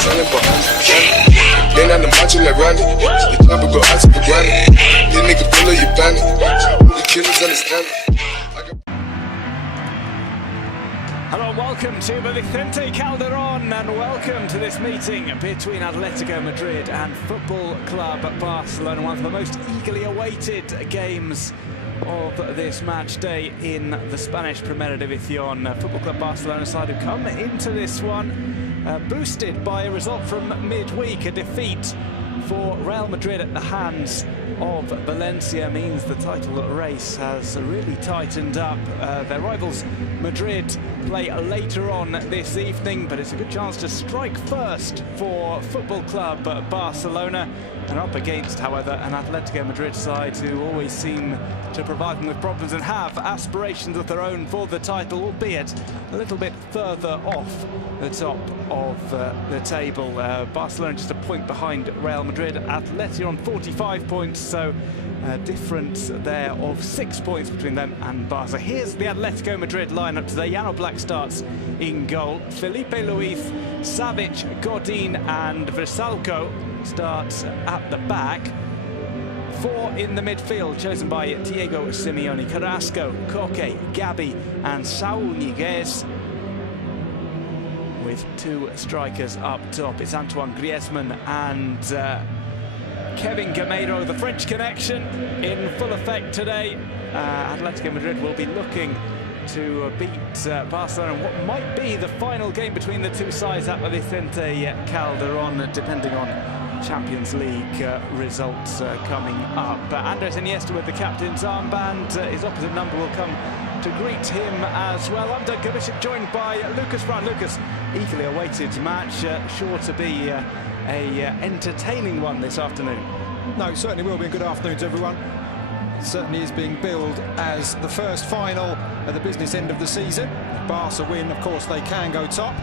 selling behind it. Then I'm the macho like Randy. The chopper go out to the granny. This nigga full of your bandit. The killers understand it. Hello and welcome to the Vicente Calderon, and welcome to this meeting between Atlético Madrid and Football Club Barcelona, one of the most eagerly awaited games of this match day in the Spanish Primera División. Football Club Barcelona side who come into this one boosted by a result from midweek. A defeat for Real Madrid at the hands of Valencia means the title race has really tightened up. Their rivals Madrid play later on this evening, but it's a good chance to strike first for Football Club Barcelona, and up against, however, an Atlético Madrid side who always seem to provide them with problems and have aspirations of their own for the title, albeit a little bit further off the top of the table. Barcelona just a point behind Real Madrid. Atleti on 45 points, so a difference there of 6 points between them and Barca. Here's the Atletico Madrid lineup today. Jan Oblak starts in goal. Felipe Luis, Savic, Godin and Vrsaljko starts at the back. Four in the midfield, chosen by Diego Simeone: Carrasco, Koke, Gabi and Saúl Ñíguez. With two strikers up top, it's Antoine Griezmann and Kevin Gameiro. The French connection in full effect today. Atletico Madrid will be looking to beat Barcelona in what might be the final game between the two sides at the Vicente Calderon, depending on Champions League results coming up. Andres Iniesta with the captain's armband. His opposite number will come to greet him as well. I'm Doug Gubishik, joined by Lucas Brown. Lucas, eagerly awaited match, sure to be a entertaining one this afternoon. No, it certainly will be a good afternoon to everyone. It certainly is being billed as the first final at the business end of the season. If Barca win, of course, they can go top.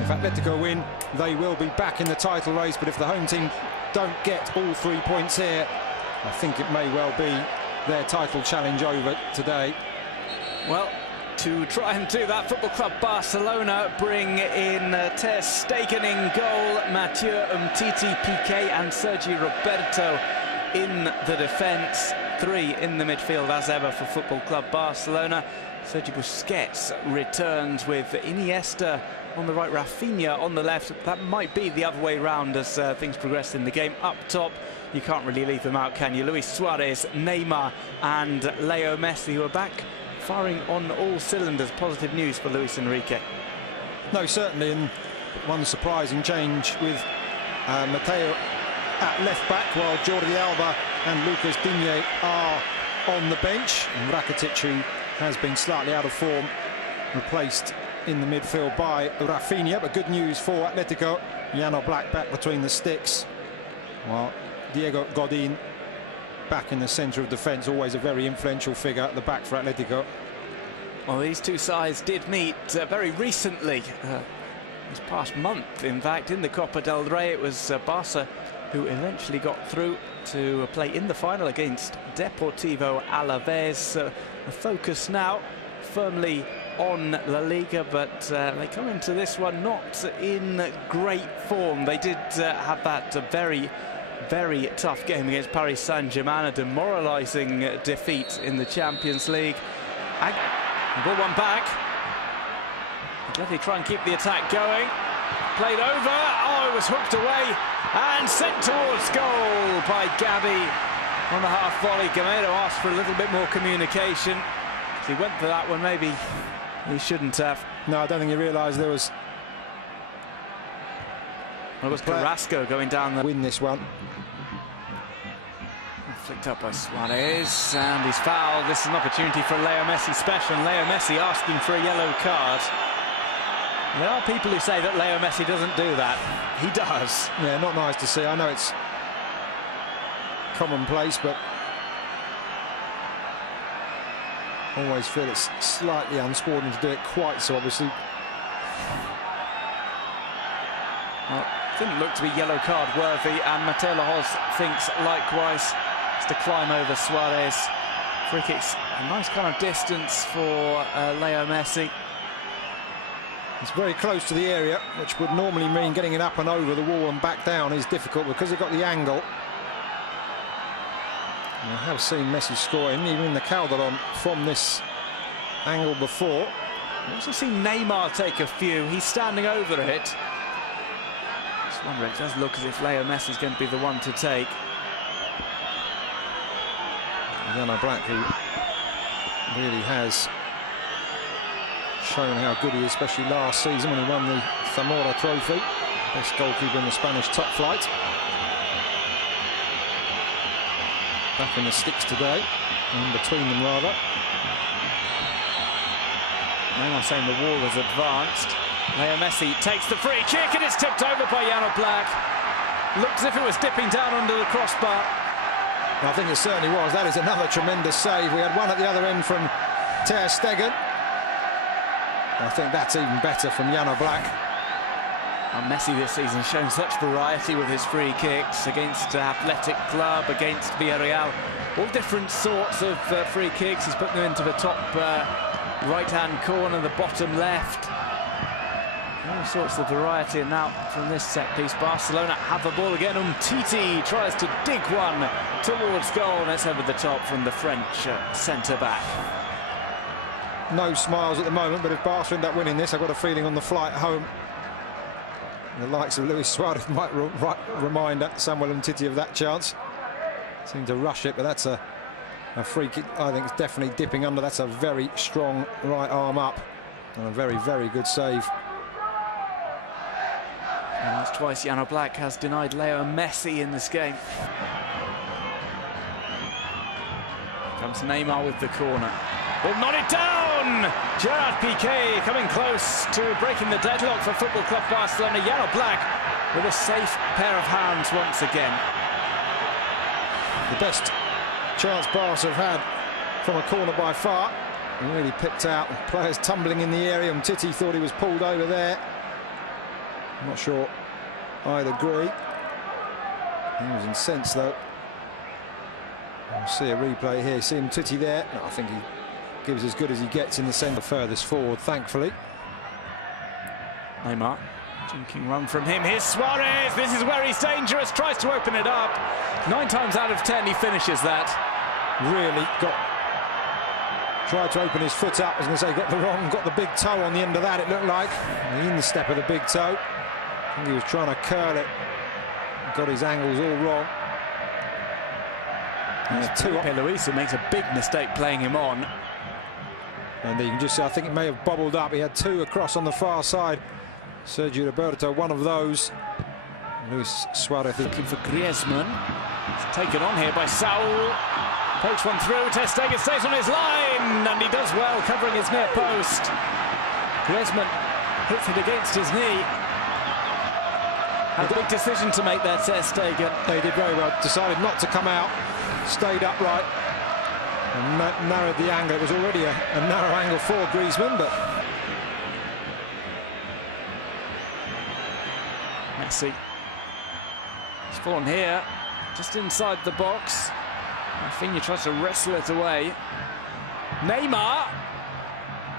If Atletico win, they will be back in the title race. But if the home team don't get all 3 points here, I think it may well be their title challenge over today. Well, to try and do that, Football Club Barcelona bring in Ter Stegen in goal, Mathieu Umtiti, Piqué and Sergi Roberto in the defence. Three in the midfield as ever for Football Club Barcelona. Sergi Busquets returns with Iniesta on the right, Rafinha on the left. That might be the other way round as things progress in the game. Up top, you can't really leave them out, can you? Luis Suarez, Neymar and Leo Messi, who are back firing on all cylinders. Positive news for Luis Enrique. No, certainly, and one surprising change with Mateo at left back, while Jordi Alba and Lucas Digne are on the bench. And Rakitic, who has been slightly out of form, replaced in the midfield by Rafinha. But good news for Atletico. Jan Oblak back between the sticks, while Diego Godin back in the centre of defence. Always a very influential figure at the back for Atletico. Well, these two sides did meet very recently, this past month, in fact, in the Copa del Rey. It was Barca who eventually got through to play in the final against Deportivo Alaves. The focus now firmly on La Liga, but they come into this one not in great form. They did have that very tough game against Paris Saint-Germain, a demoralising defeat in the Champions League. Ball one back. Definitely try and keep the attack going. Played over. Oh, it was hooked away and sent towards goal by Gabi on the half volley. Gameiro asked for a little bit more communication. He went for that one. Maybe he shouldn't have. No, I don't think he realised there was. Well, it was Carrasco going down the win this one. Flicked up by Suarez, and he's fouled. This is an opportunity for Leo Messi special, and Leo Messi asking for a yellow card. There are people who say that Leo Messi doesn't do that. He does. Yeah, not nice to see. I know it's commonplace, but always feel it's slightly unsporting to do it quite so, obviously. Well, didn't look to be yellow card worthy, and Mateo Lahoz thinks likewise. To climb over Suarez. Free kicks, a nice kind of distance for Leo Messi. It's very close to the area, which would normally mean getting it up and over the wall and back down is difficult because they've got the angle. And I have seen Messi scoring, even in the Calderon, from this angle before. I've also seen Neymar take a few. He's standing over it. Just wondering, it does look as if Leo Messi is going to be the one to take. Jano Black, who really has shown how good he is, especially last season when he won the Zamora Trophy, best goalkeeper in the Spanish top flight. Back in the sticks today, in between them rather. Neymar saying the wall has advanced. Leo Messi takes the free kick and it's tipped over by Jano Black. Looks as if it was dipping down under the crossbar. I think it certainly was. That is another tremendous save. We had one at the other end from Ter Stegen. I think that's even better from Jano Black. And Messi this season shown such variety with his free kicks against Athletic Club, against Villarreal. All different sorts of free kicks. He's put them into the top right-hand corner, the bottom left. All sorts of variety. And now from this set piece, Barcelona have the ball again. Umtiti tries to dig one towards goal. And that's over the top from the French centre-back. No smiles at the moment, but if Barca end up winning this, I've got a feeling on the flight home the likes of Luis Suarez might remind Samuel Umtiti of that chance. Seemed to rush it, but that's a free kick. I think it's definitely dipping under. That's a very strong right arm up and a very, very good save. And that's twice Jano Black has denied Leo Messi in this game. Comes Neymar with the corner. Will not it down! Gerard Piqué coming close to breaking the deadlock for Football Club Barcelona. Jano Black with a safe pair of hands once again. The best chance Barca have had from a corner by far. He really picked out players tumbling in the area. Umtiti thought he was pulled over there. I'm not sure I'd agree. He was incensed though. We'll see a replay here. See Umtiti there. No, I think he gives as good as he gets in the centre furthest forward, thankfully. Neymar, jinking run from him. Here's Suarez. This is where he's dangerous. Tries to open it up. 9 times out of 10 he finishes that. Really tried to open his foot up. I was going to say got the big toe on the end of that, it looked like. The instep of the big toe. I think he was trying to curl it. Got his angles all wrong. Felipe Luis makes a big mistake playing him on. And you can just see, I think it may have bubbled up. He had 2 across on the far side. Sergio Roberto, one of those. Luis Suarez looking for Griezmann. It's taken on here by Saul. Pokes one through. Ter Stegen stays on his line, and he does well covering his near post. Griezmann hits it against his knee. Had a big decision to make there, Ter Stegen. They did very well. Decided not to come out. Stayed upright. And narrowed the angle. It was already a narrow angle for Griezmann, but Messi. He's fallen here, just inside the box. Rafinha tries to wrestle it away. Neymar.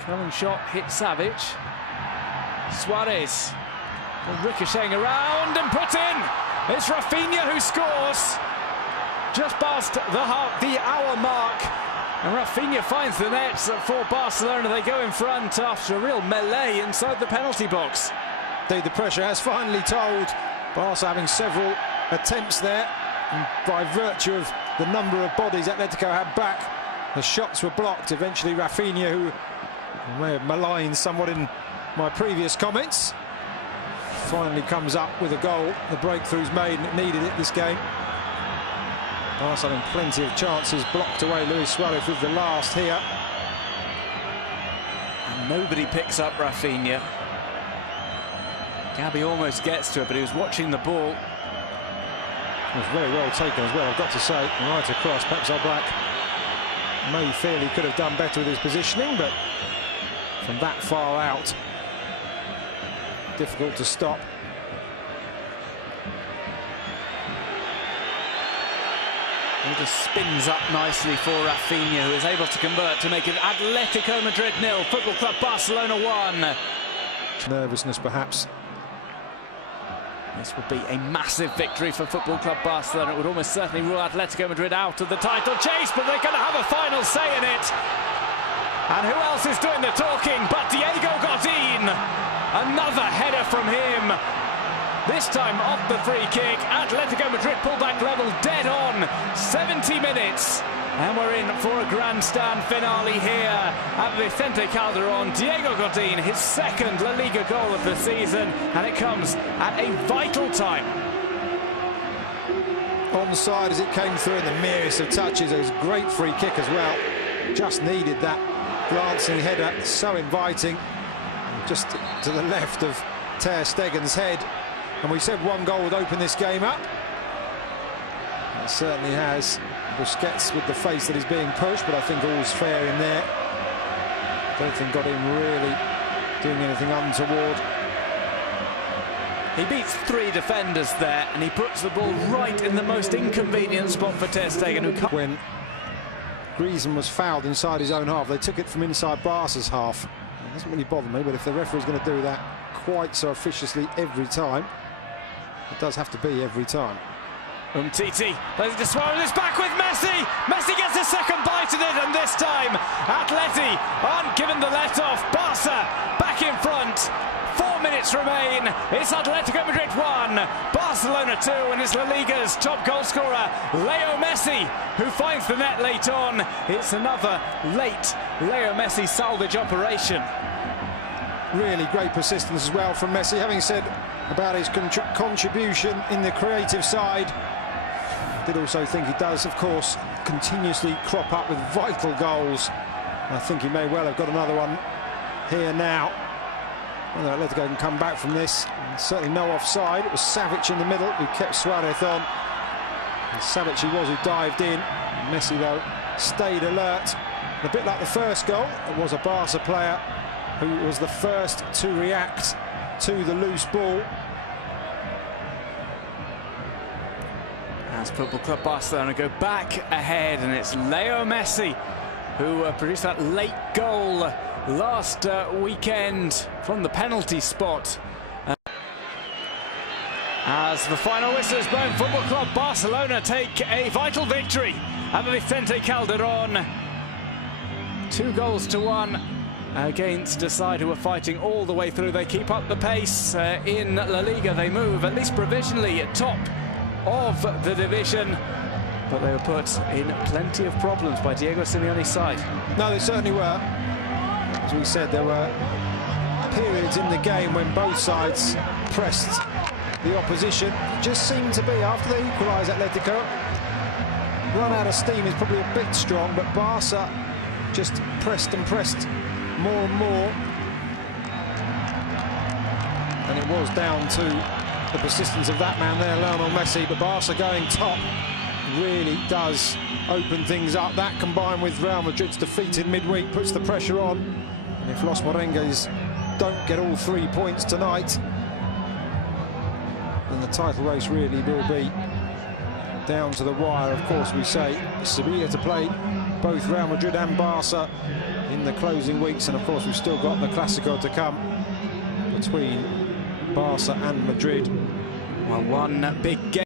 Curling shot hit Savage. Suarez. Ricocheting around and put in. It's Rafinha who scores. Just past the hour mark. And Rafinha finds the net for Barcelona. They go in front after a real melee inside the penalty box. The pressure has finally told. Barca having several attempts there. And by virtue of the number of bodies Atletico had back, the shots were blocked. Eventually Rafinha, who may have maligned somewhat in my previous comments, finally comes up with a goal. The breakthrough's made and it needed it this game. Barca having plenty of chances, blocked away Luis Suarez with the last here. And nobody picks up Rafinha. Gabby almost gets to it, but he was watching the ball. It was very well taken as well, I've got to say. Right across, perhaps Black may feel he could have done better with his positioning, but from that far out, difficult to stop. He just spins up nicely for Rafinha, who is able to convert to make it Atletico Madrid 0, Football Club Barcelona 1. nervousness perhaps. This would be a massive victory for Football Club Barcelona. It would almost certainly rule Atlético Madrid out of the title chase, but they're going to have a final say in it. And who else is doing the talking but Diego Godin? Another header from him. This time off the free kick. Atletico Madrid pull back level dead on. 70 minutes. And we're in for a grandstand finale here at Vicente Calderon. Diego Godin, his second La Liga goal of the season, and it comes at a vital time. Onside as it came through in the merest of touches. It was a great free kick as well. Just needed that glancing header, so inviting. Just to the left of Ter Stegen's head. And we said one goal would open this game up. It certainly has. Busquets with the face that is being pushed, but I think all's fair in there. Don't think got him really doing anything untoward. He beats three defenders there, and he puts the ball right in the most inconvenient spot for Ter Stegen, who can't. When Griezmann was fouled inside his own half, they took it from inside Barca's half. It doesn't really bother me, but if the referee's going to do that quite so officiously every time, it does have to be every time. Titi, looking to swallow this back with Messi. Messi gets a second bite at it, and this time Atleti aren't given the let-off. Barca back in front. 4 minutes remain. It's Atletico Madrid 1, Barcelona 2, and it's La Liga's top goal scorer, Leo Messi, who finds the net late on. It's another late Leo Messi salvage operation. Really great persistence as well from Messi. Having said about his contribution in the creative side, I did also think he does, of course, continuously crop up with vital goals. I think he may well have got another one here now. Whether Atletico can come back from this, certainly no offside. It was Savic in the middle who kept Suarez on. And Savic he was who dived in. Messi, though, stayed alert. And a bit like the first goal, it was a Barca player who was the first to react to the loose ball. As Football Club Barcelona go back ahead, and it's Leo Messi who produced that late goal last weekend from the penalty spot. As the final whistle is blown, Football Club Barcelona take a vital victory at the Vicente Calderon. 2-1 against a side who are fighting all the way through. They keep up the pace in La Liga. They move, at least provisionally, at top of the division, but they were put in plenty of problems by Diego Simeone's side. No, they certainly were. As we said, there were periods in the game when both sides pressed the opposition. It just seemed to be, after they equalised, Atletico run out of steam is probably a bit strong, but Barca just pressed and pressed more and more, and it was down to the persistence of that man there, Lionel Messi. But Barca going top really does open things up. That, combined with Real Madrid's defeat in midweek, puts the pressure on. And if Los Merengues don't get all 3 points tonight, then the title race really will be down to the wire. Of course, we say Sevilla to play both Real Madrid and Barca in the closing weeks, and of course we've still got the Clásico to come between Barca and Madrid. Well, one big game.